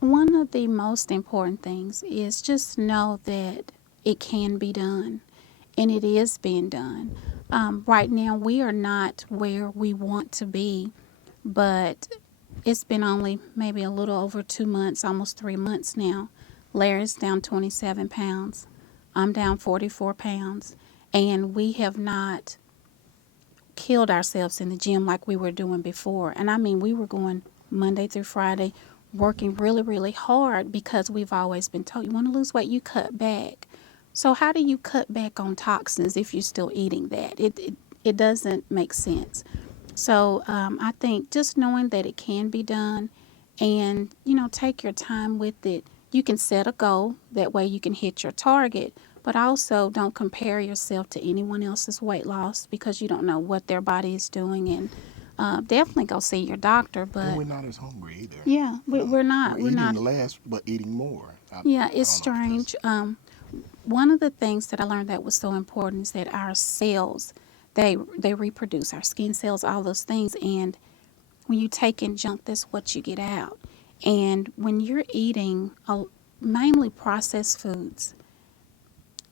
One of the most important things is just know that it can be done, and it is being done. Right now, we are not where we want to be, but it's been only maybe a little over 2 months, almost 3 months now. Larry's down 27 pounds. I'm down 44 pounds. And we have not killed ourselves in the gym like we were doing before. And I mean, we were going Monday through Friday, working really, really hard because we've always been told you want to lose weight, you cut back. So how do you cut back on toxins if you're still eating that? It doesn't make sense. So I think just knowing that it can be done and, take your time with it. You can set a goal. That way you can hit your target. But also don't compare yourself to anyone else's weight loss because you don't know what their body is doing. And definitely go see your doctor. And But we're not as hungry either. yeah, we're We're not. We're eating not. less, but eating more. Yeah, I it's don't know if that's. strange. One of the things that I learned that was so important is that our cells, they reproduce, our skin cells, all those things. And when you take in junk, that's what you get out. And when you're eating mainly processed foods,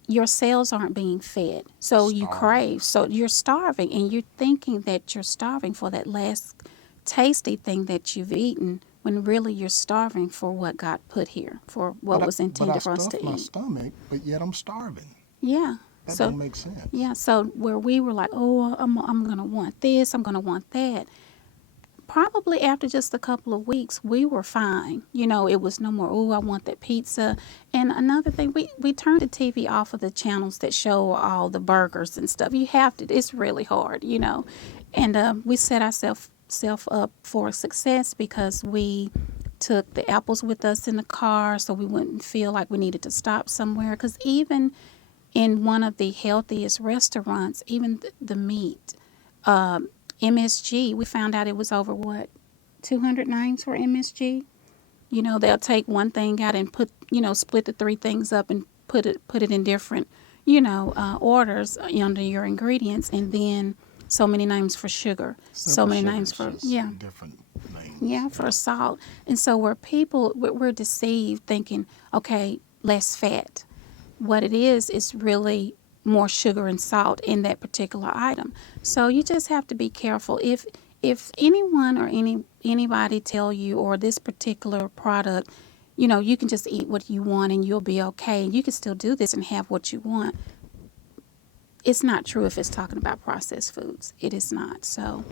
your cells aren't being fed. So you Starving. crave. So you're starving and you're thinking that you're starving for that last tasty thing that you've eaten when really you're starving for what God put here, for what was But I intended for us stuffed to my eat. stomach, but yet I'm starving. Yeah. That So don't make sense. yeah, so where we were like, oh, I'm going to want this, I'm going to want that. Probably after just a couple of weeks, we were fine. It was no more, oh, I want that pizza. And another thing, we turned the TV off of the channels that show all the burgers and stuff. You have to, it's really hard. And we set ourselves self up for success because we took the apples with us in the car so we wouldn't feel like we needed to stop somewhere. Because even in one of the healthiest restaurants, even the meat, MSG, we found out it was over what, 200 names for MSG. They'll take one thing out and split the three things up and put it in different, orders under your ingredients, and then so many names for sugar, so Simple many sugar names is for, just yeah, different names. yeah, for salt. And so where people, we're deceived thinking, okay, less fat. What it is really more sugar and salt in that particular item. So you just have to be careful. If anyone or anybody tell you or this particular product, you can just eat what you want and you'll be okay. You can still do this and have what you want. It's not true if it's talking about processed foods. It is not. So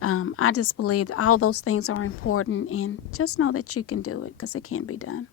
I just believe that all those things are important and just know that you can do it because it can be done.